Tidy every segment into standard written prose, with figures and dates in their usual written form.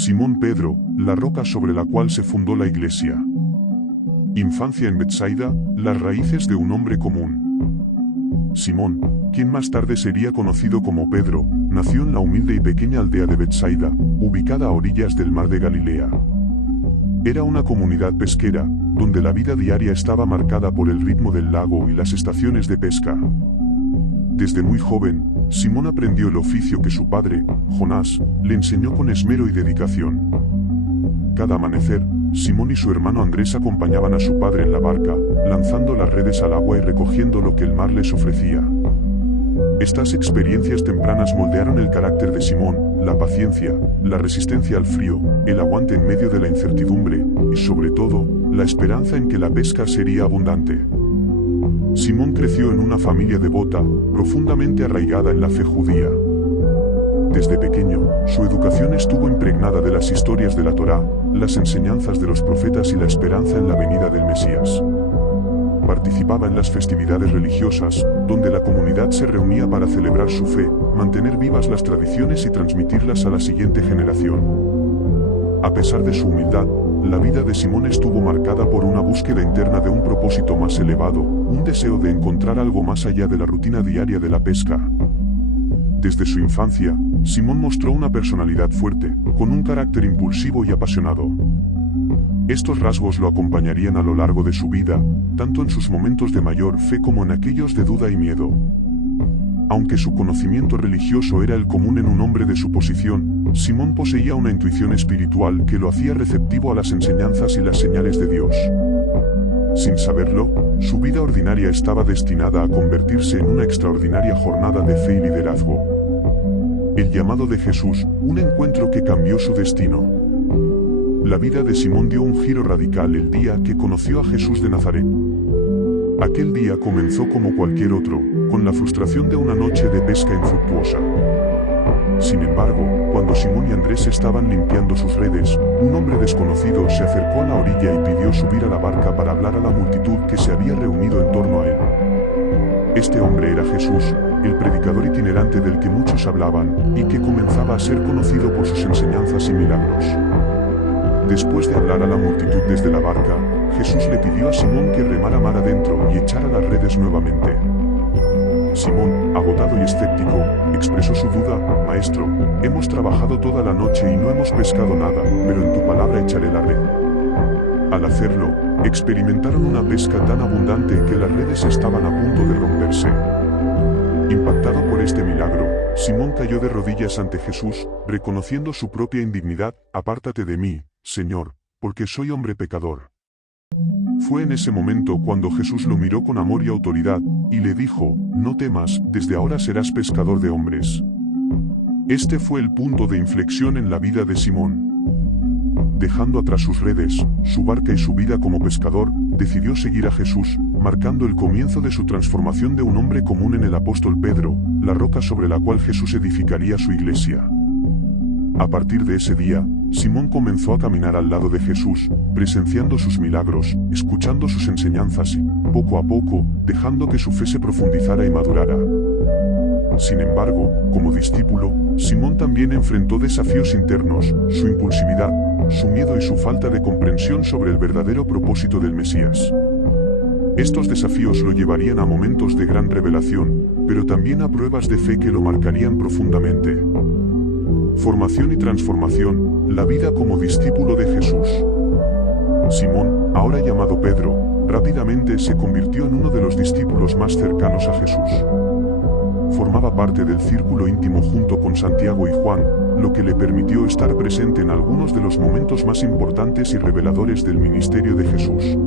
Simón Pedro, la roca sobre la cual se fundó la iglesia. Infancia en Betsaida, las raíces de un hombre común. Simón, quien más tarde sería conocido como Pedro, nació en la humilde y pequeña aldea de Betsaida, ubicada a orillas del mar de Galilea. Era una comunidad pesquera, donde la vida diaria estaba marcada por el ritmo del lago y las estaciones de pesca. Desde muy joven, Simón aprendió el oficio que su padre, Jonás, le enseñó con esmero y dedicación. Cada amanecer, Simón y su hermano Andrés acompañaban a su padre en la barca, lanzando las redes al agua y recogiendo lo que el mar les ofrecía. Estas experiencias tempranas moldearon el carácter de Simón, la paciencia, la resistencia al frío, el aguante en medio de la incertidumbre, y sobre todo, la esperanza en que la pesca sería abundante. Simón creció en una familia devota, profundamente arraigada en la fe judía. Desde pequeño, su educación estuvo impregnada de las historias de la Torá, las enseñanzas de los profetas y la esperanza en la venida del Mesías. Participaba en las festividades religiosas, donde la comunidad se reunía para celebrar su fe, mantener vivas las tradiciones y transmitirlas a la siguiente generación. A pesar de su humildad, la vida de Simón estuvo marcada por una búsqueda interna de un propósito más elevado, un deseo de encontrar algo más allá de la rutina diaria de la pesca. Desde su infancia, Simón mostró una personalidad fuerte, con un carácter impulsivo y apasionado. Estos rasgos lo acompañarían a lo largo de su vida, tanto en sus momentos de mayor fe como en aquellos de duda y miedo. Aunque su conocimiento religioso era el común en un hombre de su posición, Simón poseía una intuición espiritual que lo hacía receptivo a las enseñanzas y las señales de Dios. Sin saberlo, su vida ordinaria estaba destinada a convertirse en una extraordinaria jornada de fe y liderazgo. El llamado de Jesús, un encuentro que cambió su destino. La vida de Simón dio un giro radical el día que conoció a Jesús de Nazaret. Aquel día comenzó como cualquier otro, con la frustración de una noche de pesca infructuosa. Sin embargo, cuando Simón y Andrés estaban limpiando sus redes, un hombre desconocido se acercó a la orilla y pidió subir a la barca para hablar a la multitud que se había reunido en torno a él. Este hombre era Jesús, el predicador itinerante del que muchos hablaban, y que comenzaba a ser conocido por sus enseñanzas y milagros. Después de hablar a la multitud desde la barca, Jesús le pidió a Simón que remara mar adentro y echara las redes nuevamente. Simón, agotado y escéptico, expresó su duda: «Maestro, hemos trabajado toda la noche y no hemos pescado nada, pero en tu palabra echaré la red». Al hacerlo, experimentaron una pesca tan abundante que las redes estaban a punto de romperse. Impactado por este milagro, Simón cayó de rodillas ante Jesús, reconociendo su propia indignidad: «Apártate de mí, Señor, porque soy hombre pecador». Fue en ese momento cuando Jesús lo miró con amor y autoridad, y le dijo: «No temas, desde ahora serás pescador de hombres». Este fue el punto de inflexión en la vida de Simón. Dejando atrás sus redes, su barca y su vida como pescador, decidió seguir a Jesús, marcando el comienzo de su transformación de un hombre común en el apóstol Pedro, la roca sobre la cual Jesús edificaría su iglesia. A partir de ese día, Simón comenzó a caminar al lado de Jesús, presenciando sus milagros, escuchando sus enseñanzas y, poco a poco, dejando que su fe se profundizara y madurara. Sin embargo, como discípulo, Simón también enfrentó desafíos internos: su impulsividad, su miedo y su falta de comprensión sobre el verdadero propósito del Mesías. Estos desafíos lo llevarían a momentos de gran revelación, pero también a pruebas de fe que lo marcarían profundamente. Formación y transformación, la vida como discípulo de Jesús. Simón, ahora llamado Pedro, rápidamente se convirtió en uno de los discípulos más cercanos a Jesús. Formaba parte del círculo íntimo junto con Santiago y Juan, lo que le permitió estar presente en algunos de los momentos más importantes y reveladores del ministerio de Jesús.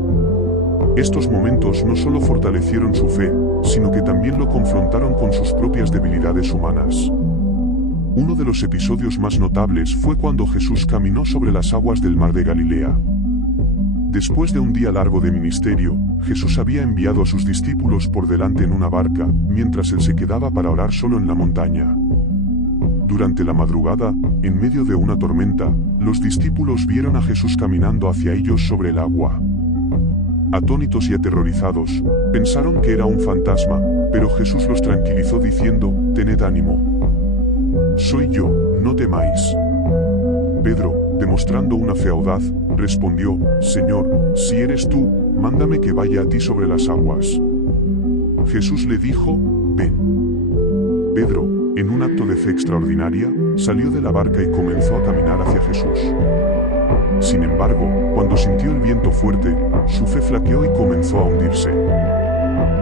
Estos momentos no solo fortalecieron su fe, sino que también lo confrontaron con sus propias debilidades humanas. Uno de los episodios más notables fue cuando Jesús caminó sobre las aguas del mar de Galilea. Después de un día largo de ministerio, Jesús había enviado a sus discípulos por delante en una barca, mientras él se quedaba para orar solo en la montaña. Durante la madrugada, en medio de una tormenta, los discípulos vieron a Jesús caminando hacia ellos sobre el agua. Atónitos y aterrorizados, pensaron que era un fantasma, pero Jesús los tranquilizó diciendo: «Tened ánimo. Soy yo, no temáis». Pedro, demostrando una fe audaz, respondió: Señor, si eres tú, mándame que vaya a ti sobre las aguas. Jesús le dijo: ven. Pedro, en un acto de fe extraordinaria, salió de la barca y comenzó a caminar hacia Jesús. Sin embargo, cuando sintió el viento fuerte, su fe flaqueó y comenzó a hundirse.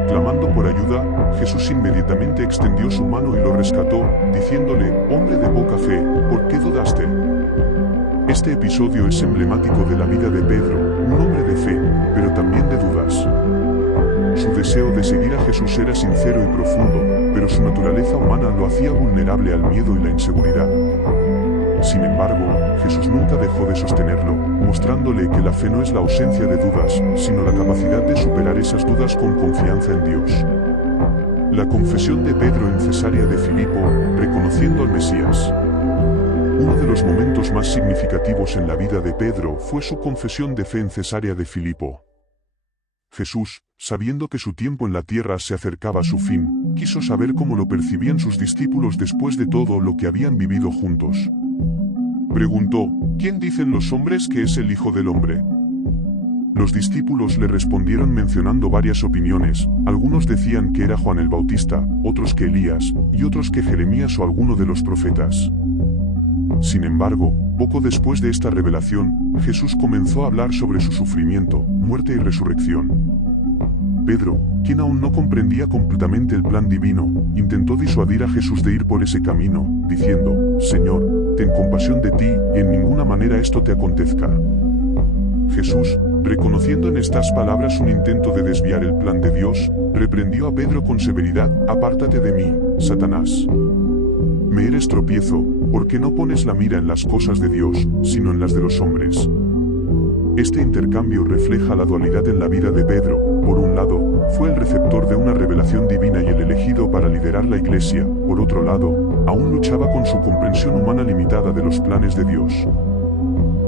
Clamando por ayuda, Jesús inmediatamente extendió su mano y lo rescató, diciéndole: hombre de poca fe, ¿por qué dudaste? Este episodio es emblemático de la vida de Pedro, un hombre de fe, pero también de dudas. Su deseo de seguir a Jesús era sincero y profundo, pero su naturaleza humana lo hacía vulnerable al miedo y la inseguridad. Sin embargo, Jesús nunca dejó de sostenerlo, mostrándole que la fe no es la ausencia de dudas, sino la capacidad de superar esas dudas con confianza en Dios. La confesión de Pedro en Cesarea de Filipo, reconociendo al Mesías. Uno de los momentos más significativos en la vida de Pedro fue su confesión de fe en Cesarea de Filipo. Jesús, sabiendo que su tiempo en la tierra se acercaba a su fin, quiso saber cómo lo percibían sus discípulos después de todo lo que habían vivido juntos. Preguntó: ¿quién dicen los hombres que es el Hijo del Hombre? Los discípulos le respondieron mencionando varias opiniones. Algunos decían que era Juan el Bautista, otros que Elías, y otros que Jeremías o alguno de los profetas. Sin embargo, poco después de esta revelación, Jesús comenzó a hablar sobre su sufrimiento, muerte y resurrección. Pedro, quien aún no comprendía completamente el plan divino, intentó disuadir a Jesús de ir por ese camino, diciendo: Señor, ten compasión de ti, y en ninguna manera esto te acontezca. Jesús, reconociendo en estas palabras un intento de desviar el plan de Dios, reprendió a Pedro con severidad: apártate de mí, Satanás. Me eres tropiezo, porque no pones la mira en las cosas de Dios, sino en las de los hombres. Este intercambio refleja la dualidad en la vida de Pedro. Por un lado, fue el receptor de una revelación divina y el elegido para liderar la iglesia. Por otro lado, aún luchaba con su comprensión humana limitada de los planes de Dios.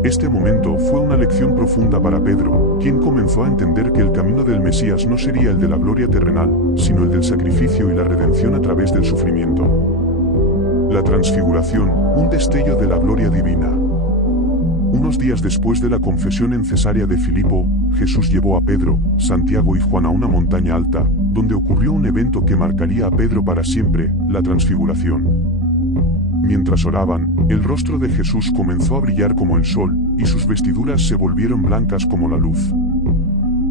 Este momento fue una lección profunda para Pedro, quien comenzó a entender que el camino del Mesías no sería el de la gloria terrenal, sino el del sacrificio y la redención a través del sufrimiento. La transfiguración, un destello de la gloria divina. Unos días después de la confesión en Cesarea de Filipo, Jesús llevó a Pedro, Santiago y Juan a una montaña alta, donde ocurrió un evento que marcaría a Pedro para siempre: la transfiguración. Mientras oraban, el rostro de Jesús comenzó a brillar como el sol, y sus vestiduras se volvieron blancas como la luz.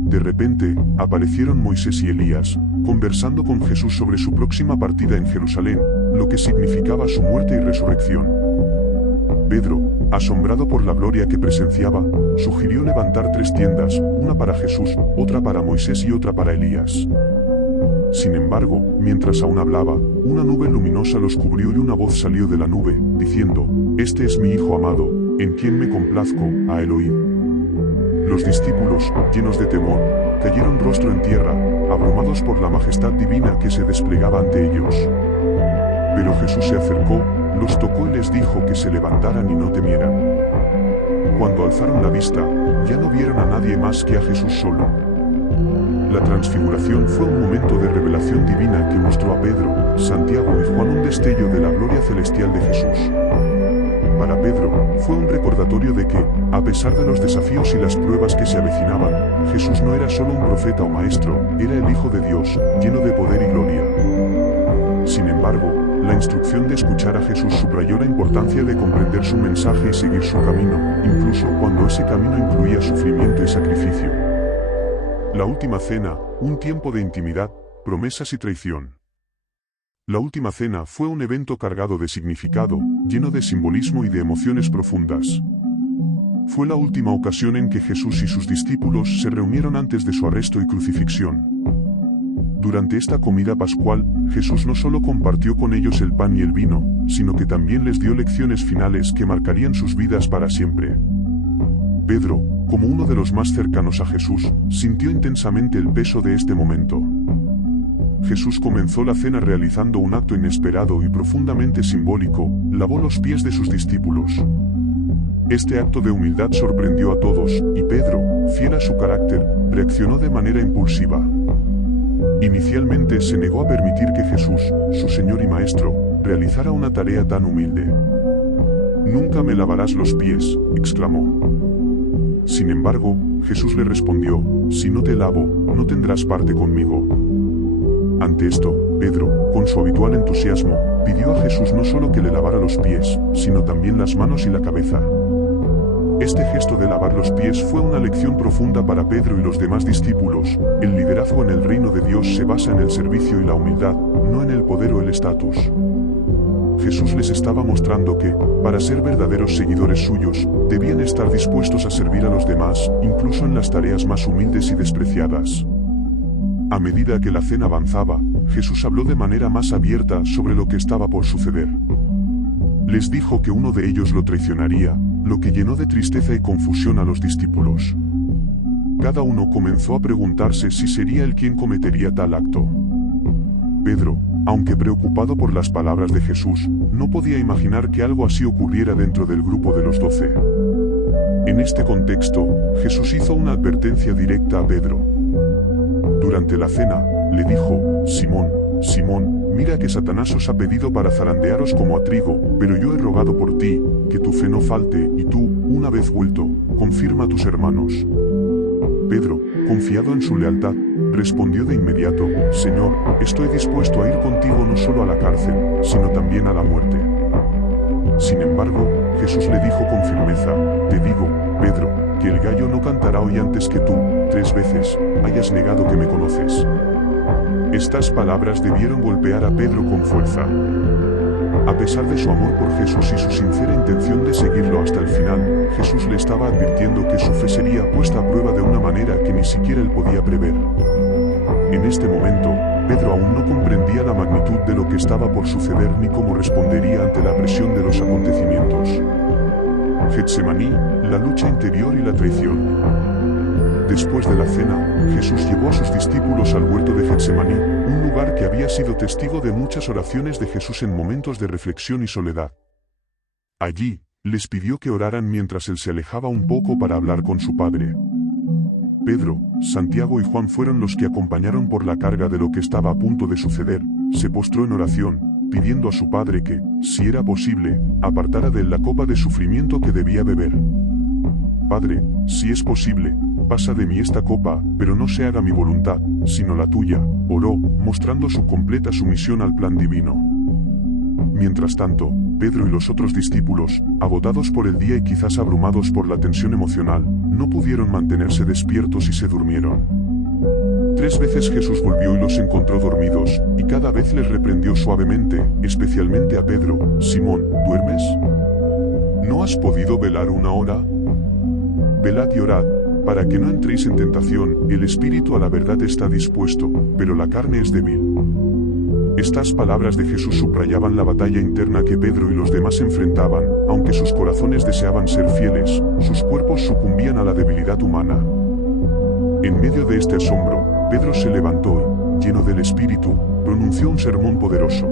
De repente, aparecieron Moisés y Elías, conversando con Jesús sobre su próxima partida en Jerusalén, lo que significaba su muerte y resurrección. Pedro, asombrado por la gloria que presenciaba, sugirió levantar 3 tiendas, una para Jesús, otra para Moisés y otra para Elías. Sin embargo, mientras aún hablaba, una nube luminosa los cubrió y una voz salió de la nube, diciendo: Este es mi Hijo amado, en quien me complazco, a él oíd. Los discípulos, llenos de temor, cayeron rostro en tierra, abrumados por la majestad divina que se desplegaba ante ellos. Pero Jesús se acercó, los tocó y les dijo que se levantaran y no temieran. Cuando alzaron la vista, ya no vieron a nadie más que a Jesús solo. La transfiguración fue un momento de revelación divina que mostró a Pedro, Santiago y Juan un destello de la gloria celestial de Jesús. Para Pedro, fue un recordatorio de que, a pesar de los desafíos y las pruebas que se avecinaban, Jesús no era solo un profeta o maestro, era el Hijo de Dios, lleno de poder y gloria. Sin embargo, la instrucción de escuchar a Jesús subrayó la importancia de comprender su mensaje y seguir su camino, incluso cuando ese camino incluía sufrimiento y sacrificio. La última cena, un tiempo de intimidad, promesas y traición. La última cena fue un evento cargado de significado, lleno de simbolismo y de emociones profundas. Fue la última ocasión en que Jesús y sus discípulos se reunieron antes de su arresto y crucifixión. Durante esta comida pascual, Jesús no solo compartió con ellos el pan y el vino, sino que también les dio lecciones finales que marcarían sus vidas para siempre. Pedro, como uno de los más cercanos a Jesús, sintió intensamente el peso de este momento. Jesús comenzó la cena realizando un acto inesperado y profundamente simbólico: lavó los pies de sus discípulos. Este acto de humildad sorprendió a todos, y Pedro, fiel a su carácter, reaccionó de manera impulsiva. Inicialmente se negó a permitir que Jesús, su Señor y Maestro, realizara una tarea tan humilde. «Nunca me lavarás los pies», exclamó. Sin embargo, Jesús le respondió, «Si no te lavo, no tendrás parte conmigo». Ante esto, Pedro, con su habitual entusiasmo, pidió a Jesús no solo que le lavara los pies, sino también las manos y la cabeza. Este gesto de lavar los pies fue una lección profunda para Pedro y los demás discípulos. El liderazgo en el reino de Dios se basa en el servicio y la humildad, no en el poder o el estatus. Jesús les estaba mostrando que, para ser verdaderos seguidores suyos, debían estar dispuestos a servir a los demás, incluso en las tareas más humildes y despreciadas. A medida que la cena avanzaba, Jesús habló de manera más abierta sobre lo que estaba por suceder. Les dijo que uno de ellos lo traicionaría, lo que llenó de tristeza y confusión a los discípulos. Cada uno comenzó a preguntarse si sería él quien cometería tal acto. Pedro, aunque preocupado por las palabras de Jesús, no podía imaginar que algo así ocurriera dentro del grupo de los 12. En este contexto, Jesús hizo una advertencia directa a Pedro. Durante la cena, le dijo, «Simón, Simón, mira que Satanás os ha pedido para zarandearos como a trigo, pero yo he rogado por ti, que tu fe no falte, y tú, una vez vuelto, confirma a tus hermanos». Pedro, confiado en su lealtad, respondió de inmediato, «Señor, estoy dispuesto a ir contigo no solo a la cárcel, sino también a la muerte». Sin embargo, Jesús le dijo con firmeza, «Te digo, Pedro, que el gallo no cantará hoy antes que tú, 3 veces, hayas negado que me conoces». Estas palabras debieron golpear a Pedro con fuerza. A pesar de su amor por Jesús y su sincera intención de seguirlo hasta el final, Jesús le estaba advirtiendo que su fe sería puesta a prueba de una manera que ni siquiera él podía prever. En este momento, Pedro aún no comprendía la magnitud de lo que estaba por suceder ni cómo respondería ante la presión de los acontecimientos. Getsemaní, la lucha interior y la traición. Después de la cena, Jesús llevó a sus discípulos al huerto de Getsemaní, un lugar que había sido testigo de muchas oraciones de Jesús en momentos de reflexión y soledad. Allí, les pidió que oraran mientras él se alejaba un poco para hablar con su Padre. Pedro, Santiago y Juan fueron los que acompañaron por la carga de lo que estaba a punto de suceder. Se postró en oración, pidiendo a su Padre que, si era posible, apartara de él la copa de sufrimiento que debía beber. «Padre, si es posible, pasa de mí esta copa, pero no se haga mi voluntad, sino la tuya», oró, mostrando su completa sumisión al plan divino. Mientras tanto, Pedro y los otros discípulos, agotados por el día y quizás abrumados por la tensión emocional, no pudieron mantenerse despiertos y se durmieron. 3 veces Jesús volvió y los encontró dormidos, y cada vez les reprendió suavemente, especialmente a Pedro, «Simón, ¿duermes? ¿No has podido velar 1 hora? Velad y orad, para que no entréis en tentación, el espíritu a la verdad está dispuesto, pero la carne es débil». Estas palabras de Jesús subrayaban la batalla interna que Pedro y los demás enfrentaban. Aunque sus corazones deseaban ser fieles, sus cuerpos sucumbían a la debilidad humana. En medio de este asombro, Pedro se levantó y, lleno del Espíritu, pronunció un sermón poderoso.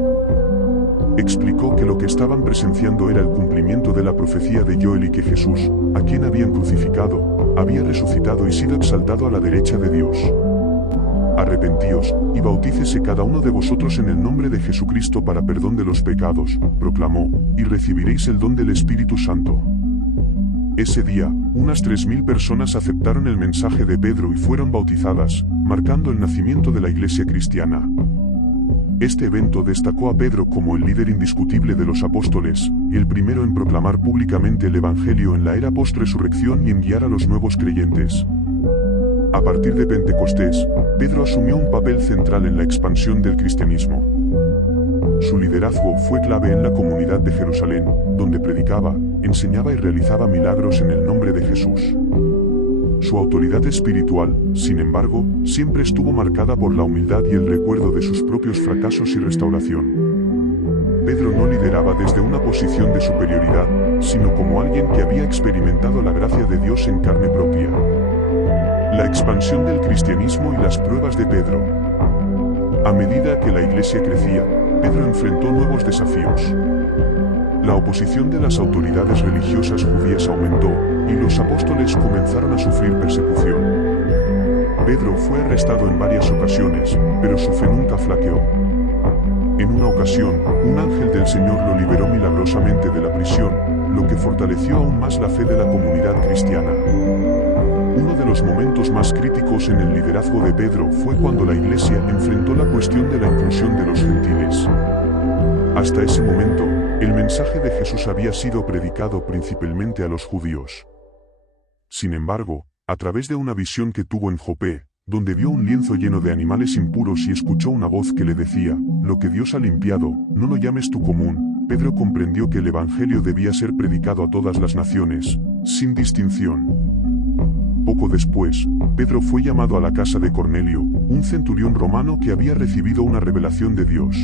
Explicó que lo que estaban presenciando era el cumplimiento de la profecía de Joel y que Jesús, a quien habían crucificado, había resucitado y sido exaltado a la derecha de Dios. «Arrepentíos, y bautícese cada uno de vosotros en el nombre de Jesucristo para perdón de los pecados», proclamó, «y recibiréis el don del Espíritu Santo». Ese día, unas 3.000 personas aceptaron el mensaje de Pedro y fueron bautizadas, marcando el nacimiento de la Iglesia cristiana. Este evento destacó a Pedro como el líder indiscutible de los apóstoles, el primero en proclamar públicamente el Evangelio en la era post-resurrección y en guiar a los nuevos creyentes. A partir de Pentecostés, Pedro asumió un papel central en la expansión del cristianismo. Su liderazgo fue clave en la comunidad de Jerusalén, donde predicaba, enseñaba y realizaba milagros en el nombre de Jesús. Su autoridad espiritual, sin embargo, siempre estuvo marcada por la humildad y el recuerdo de sus propios fracasos y restauración. Pedro no lideraba desde una posición de superioridad, sino como alguien que había experimentado la gracia de Dios en carne propia. La expansión del cristianismo y las pruebas de Pedro. A medida que la iglesia crecía, Pedro enfrentó nuevos desafíos. La oposición de las autoridades religiosas judías aumentó, y los apóstoles comenzaron a sufrir persecución. Pedro fue arrestado en varias ocasiones, pero su fe nunca flaqueó. En una ocasión, un ángel del Señor lo liberó milagrosamente de la prisión, lo que fortaleció aún más la fe de la comunidad cristiana. Uno de los momentos más críticos en el liderazgo de Pedro fue cuando la Iglesia enfrentó la cuestión de la inclusión de los gentiles. Hasta ese momento, el mensaje de Jesús había sido predicado principalmente a los judíos. Sin embargo, a través de una visión que tuvo en Jope, donde vio un lienzo lleno de animales impuros y escuchó una voz que le decía, «Lo que Dios ha limpiado, no lo llames tu común», Pedro comprendió que el Evangelio debía ser predicado a todas las naciones, sin distinción. Poco después, Pedro fue llamado a la casa de Cornelio, un centurión romano que había recibido una revelación de Dios.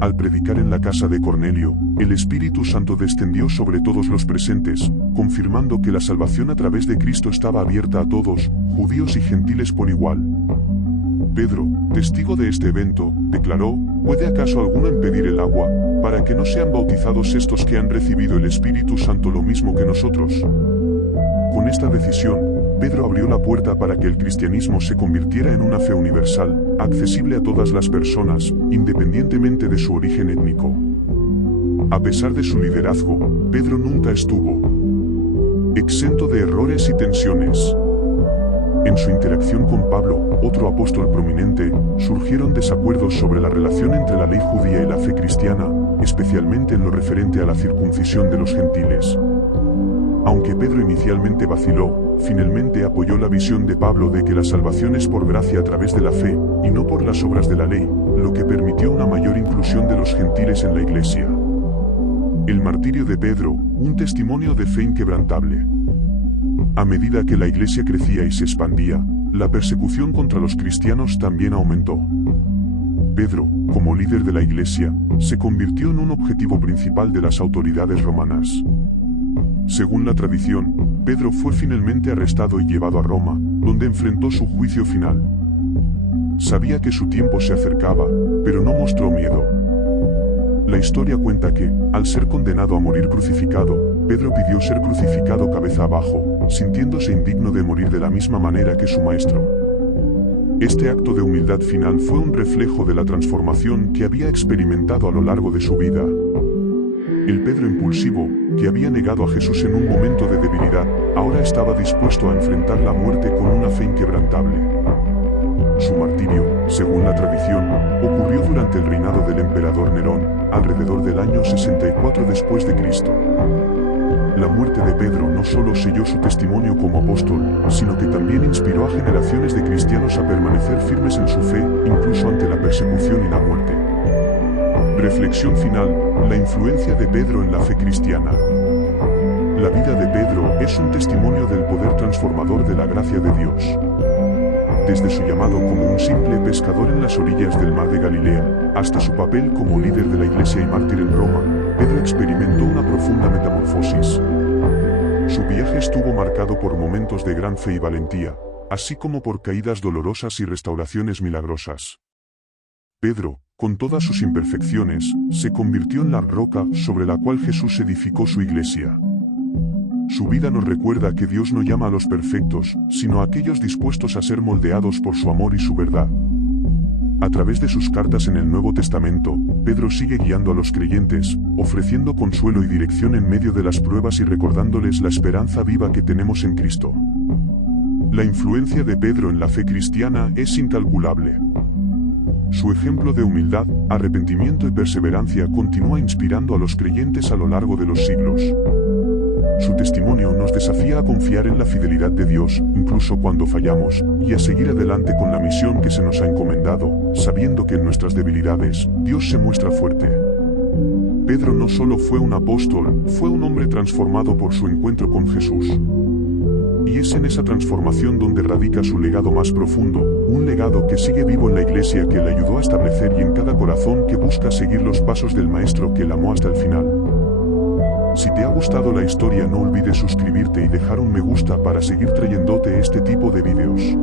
Al predicar en la casa de Cornelio, el Espíritu Santo descendió sobre todos los presentes, confirmando que la salvación a través de Cristo estaba abierta a todos, judíos y gentiles por igual. Pedro, testigo de este evento, declaró, ¿puede acaso alguno impedir el agua, para que no sean bautizados estos que han recibido el Espíritu Santo lo mismo que nosotros? Con esta decisión, Pedro abrió la puerta para que el cristianismo se convirtiera en una fe universal, accesible a todas las personas, independientemente de su origen étnico. A pesar de su liderazgo, Pedro nunca estuvo exento de errores y tensiones. En su interacción con Pablo, otro apóstol prominente, surgieron desacuerdos sobre la relación entre la ley judía y la fe cristiana, especialmente en lo referente a la circuncisión de los gentiles. Aunque Pedro inicialmente vaciló, finalmente apoyó la visión de Pablo de que la salvación es por gracia a través de la fe, y no por las obras de la ley, lo que permitió una mayor inclusión de los gentiles en la Iglesia. El martirio de Pedro, un testimonio de fe inquebrantable. A medida que la Iglesia crecía y se expandía, la persecución contra los cristianos también aumentó. Pedro, como líder de la Iglesia, se convirtió en un objetivo principal de las autoridades romanas. Según la tradición, Pedro fue finalmente arrestado y llevado a Roma, donde enfrentó su juicio final. Sabía que su tiempo se acercaba, pero no mostró miedo. La historia cuenta que, al ser condenado a morir crucificado, Pedro pidió ser crucificado cabeza abajo, sintiéndose indigno de morir de la misma manera que su maestro. Este acto de humildad final fue un reflejo de la transformación que había experimentado a lo largo de su vida. El Pedro impulsivo, que había negado a Jesús en un momento de debilidad, ahora estaba dispuesto a enfrentar la muerte con una fe inquebrantable. Su martirio, según la tradición, ocurrió durante el reinado del emperador Nerón, alrededor del año 64 después de Cristo. La muerte de Pedro no solo selló su testimonio como apóstol, sino que también inspiró a generaciones de cristianos a permanecer firmes en su fe, incluso ante la persecución y la muerte. Reflexión final, la influencia de Pedro en la fe cristiana. La vida de Pedro es un testimonio del poder transformador de la gracia de Dios. Desde su llamado como un simple pescador en las orillas del mar de Galilea, hasta su papel como líder de la Iglesia y mártir en Roma, Pedro experimentó una profunda metamorfosis. Su viaje estuvo marcado por momentos de gran fe y valentía, así como por caídas dolorosas y restauraciones milagrosas. Pedro, con todas sus imperfecciones, se convirtió en la roca sobre la cual Jesús edificó su iglesia. Su vida nos recuerda que Dios no llama a los perfectos, sino a aquellos dispuestos a ser moldeados por su amor y su verdad. A través de sus cartas en el Nuevo Testamento, Pedro sigue guiando a los creyentes, ofreciendo consuelo y dirección en medio de las pruebas y recordándoles la esperanza viva que tenemos en Cristo. La influencia de Pedro en la fe cristiana es incalculable. Su ejemplo de humildad, arrepentimiento y perseverancia continúa inspirando a los creyentes a lo largo de los siglos. Su testimonio nos desafía a confiar en la fidelidad de Dios, incluso cuando fallamos, y a seguir adelante con la misión que se nos ha encomendado, sabiendo que en nuestras debilidades, Dios se muestra fuerte. Pedro no solo fue un apóstol, fue un hombre transformado por su encuentro con Jesús. Y es en esa transformación donde radica su legado más profundo, un legado que sigue vivo en la iglesia que le ayudó a establecer y en cada corazón que busca seguir los pasos del Maestro que la amó hasta el final. Si te ha gustado la historia, no olvides suscribirte y dejar un me gusta para seguir trayéndote este tipo de vídeos.